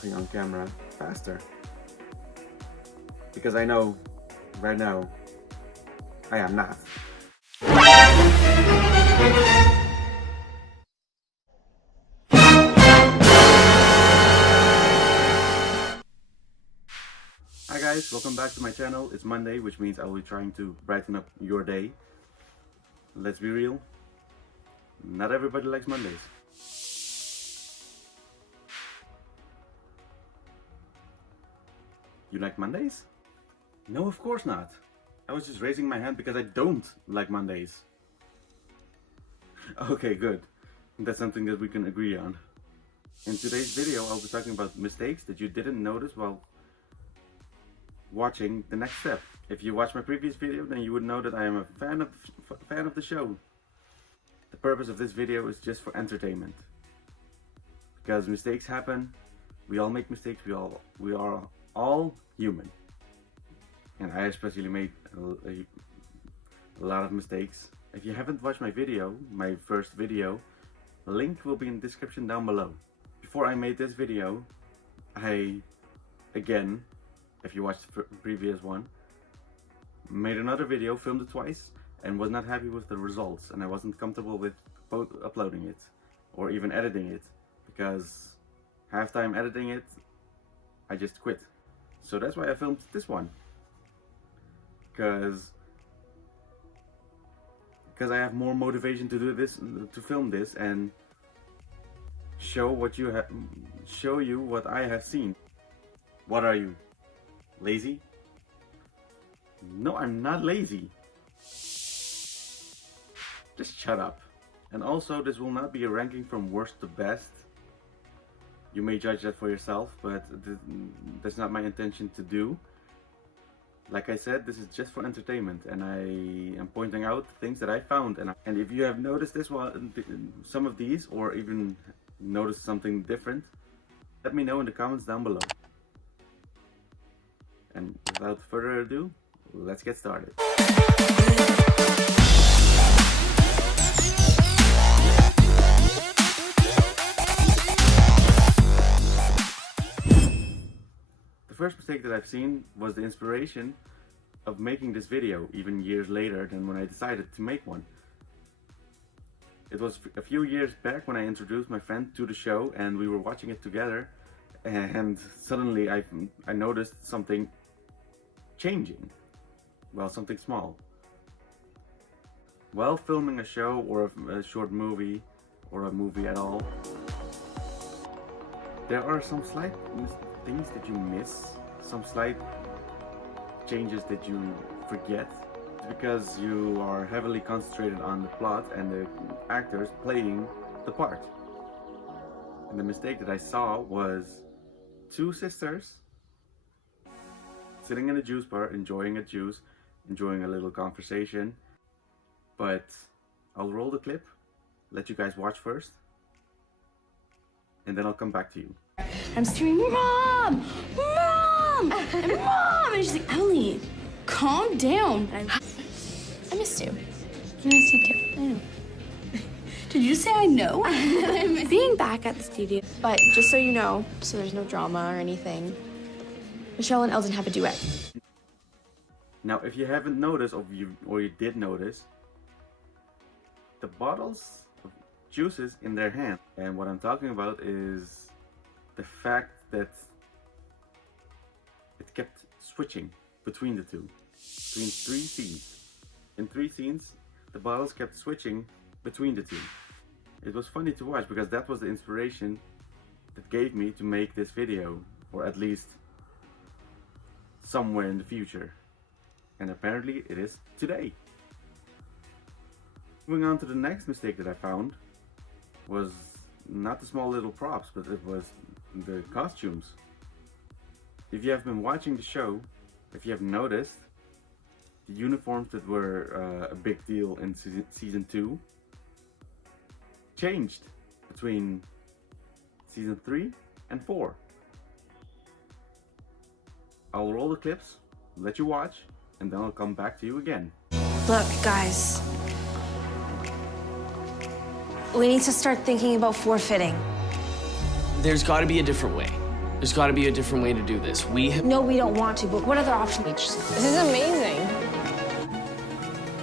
talking on camera faster. Because I know right now I am not. Hi guys, welcome back to my channel. It's Monday, which means I will be trying to brighten up your day. Let's be real, not everybody likes Mondays. You like Mondays? No, of course not. I was just raising my hand because I don't like Mondays. Okay, good. That's something that we can agree on. In today's video, I'll be talking about mistakes that you didn't notice while watching the next step. If you watched my previous video, then you would know that I am a fan of the show. The purpose of this video is just for entertainment. Because mistakes happen, we all make mistakes, we are all human. And I especially made a lot of mistakes. If you haven't watched my video, my first video, the link will be in the description down below. Before I made this video, again, if you watched the previous one, made another video, filmed it twice, and was not happy with the results, and I wasn't comfortable with both uploading it or even editing it, because half-time editing it, I just quit. So that's why I filmed this one, because I have more motivation to do this, to film this and show you what I have seen. What are you? Lazy? No, I'm not lazy. Just shut up. And also, this will not be a ranking from worst to best. You may judge that for yourself, but that's not my intention to do. Like I said, this is just for entertainment, and I am pointing out things that I found. And if you have noticed some of these, or even noticed something different, let me know in the comments down below. And without further ado, let's get started. The first mistake that I've seen was the inspiration of making this video, even years later than when I decided to make one. It was a few years back when I introduced my friend to the show, and we were watching it together, and suddenly I noticed something changing. Well, something small. While filming a show or a short movie or a movie at all, there are some slight things that you miss, some slight changes that you forget, because you are heavily concentrated on the plot and the actors playing the part. And the mistake that I saw was two sisters sitting in a juice bar, enjoying a juice, enjoying a little conversation. But I'll roll the clip, let you guys watch first, and then I'll come back to you. I'm screaming, Mom! Mom! And Mom! And she's like, Ellie, calm down. And I missed you. I missed you too. I know. Did you say I know? Being back at the studio. But just so you know, so there's no drama or anything, Michelle and Eldon have a duet. Now, if you haven't noticed, or you did notice, the bottles of juices in their hand. And what I'm talking about is the fact that it kept switching between the two, between 3 scenes. In 3 scenes, the bottles kept switching between the two. It was funny to watch because that was the inspiration that gave me to make this video, or at least somewhere in the future. And apparently it is today. Moving on to the next mistake that I found was not the small little props, but it was the costumes. If you have been watching the show, if you have noticed, the uniforms that were a big deal in season 2 changed between season 3 and 4. I'll roll the clips, let you watch, and then I'll come back to you again. Look, guys. We need to start thinking about forfeiting. There's got to be a different way. There's got to be a different way to do this. No, we don't want to, but what other option? This is amazing.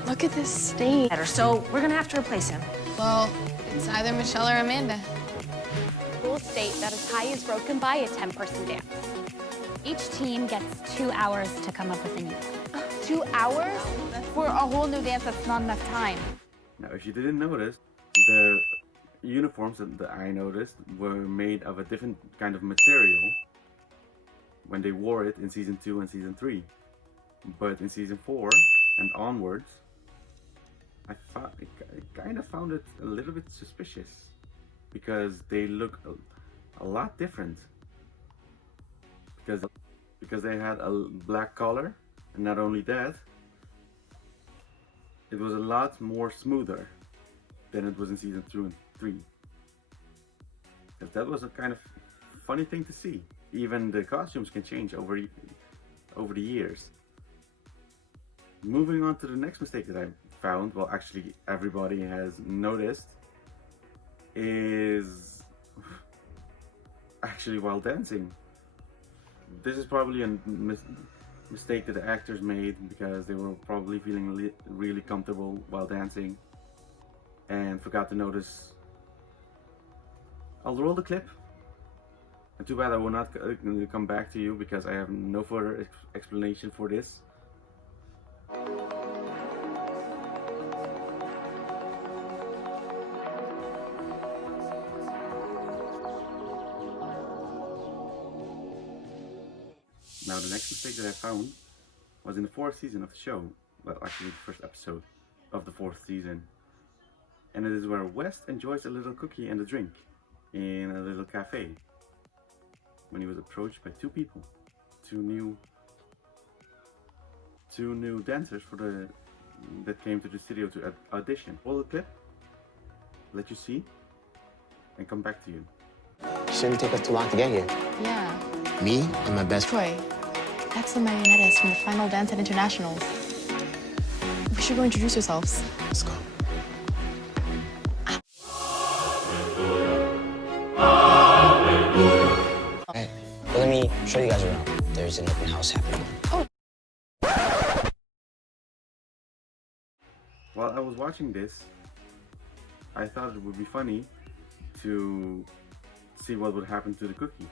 Look at this stage. So we're gonna have to replace him. Well, it's either Michelle or Amanda. Rules state that a tie is broken by a 10-person dance. Each team gets 2 hours to come up with a new one. 2 hours? For a whole new dance, that's not enough time. Now, if you didn't notice, the uniforms that I noticed were made of a different kind of material when they wore it in season 2 and season 3. But in season 4 and onwards, I kind of found it a little bit suspicious because they look a lot different. Because they had a black collar, and not only that, it was a lot more smoother than it was in season 2 and 3. Because that was a kind of funny thing to see. Even the costumes can change over the years. Moving on to the next mistake that I found, well, actually everybody has noticed, is actually while dancing. This is probably a mistake that the actors made because they were probably feeling really comfortable while dancing and forgot to notice. I'll roll the clip. And too bad I will not come back to you because I have no further explanation for this. Now the next mistake that I found was in the 4th season of the show. Well, actually the first episode of the 4th season. And it is where West enjoys a little cookie and a drink in a little cafe when he was approached by two people, two new dancers that came to the studio to audition. Roll the clip, let you see, and come back to you. Shouldn't take us too long to get here. Yeah. Me and my best friend. Troy, that's the marionettes from the final dance at internationals. We should go introduce ourselves. Let's go. Hey, well, let me show you guys around. There's an open house happening. While I was watching this, I thought it would be funny to see what would happen to the cookie.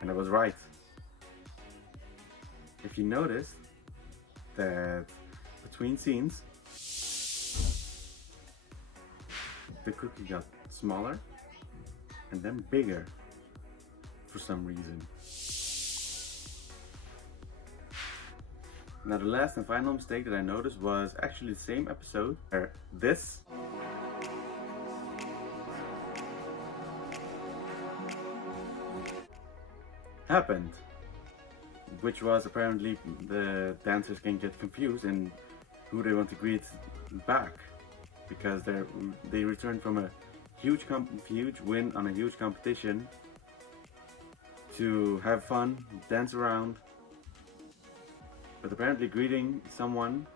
And I was right. If you notice that between scenes, the cookie got smaller and then bigger for some reason. Now the last and final mistake that I noticed was actually the same episode where this happened, which was apparently the dancers can get confused in who they want to greet back because they returned from a huge win on a huge competition to have fun, dance around, but apparently greeting someone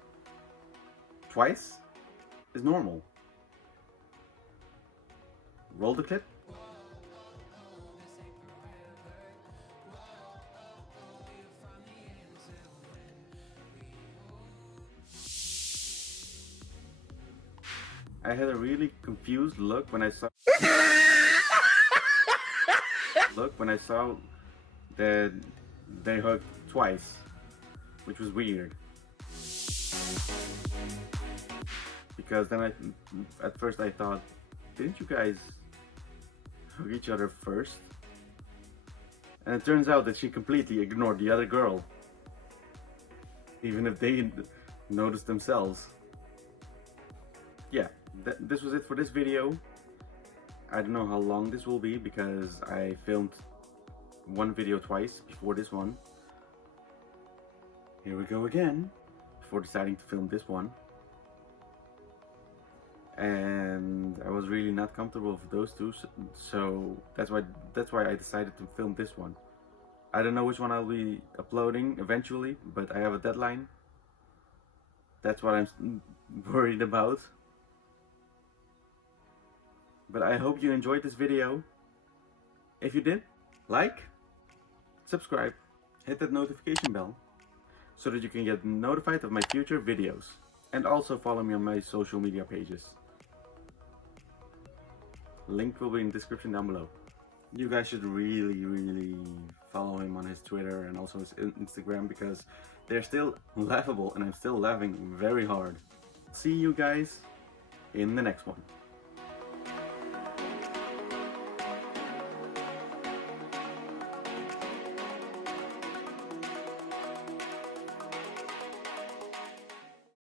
twice is normal. Roll the clip. I had a really confused look when I saw that they hugged twice, which was weird. Because then at first I thought, didn't you guys hug each other first? And it turns out that she completely ignored the other girl, even if they noticed themselves. Yeah, this was it for this video. I don't know how long this will be because I filmed one video twice before this one. Here we go again, before deciding to film this one. And I was really not comfortable with those two, so that's why I decided to film this one. I don't know which one I'll be uploading eventually, but I have a deadline. That's what I'm worried about. But I hope you enjoyed this video. If you did, like, subscribe, hit that notification bell so that you can get notified of my future videos. And also follow me on my social media pages. Link will be in the description down below. You guys should really follow him on his Twitter and also his Instagram, because they're still laughable and I'm still laughing very hard. See you guys in the next one.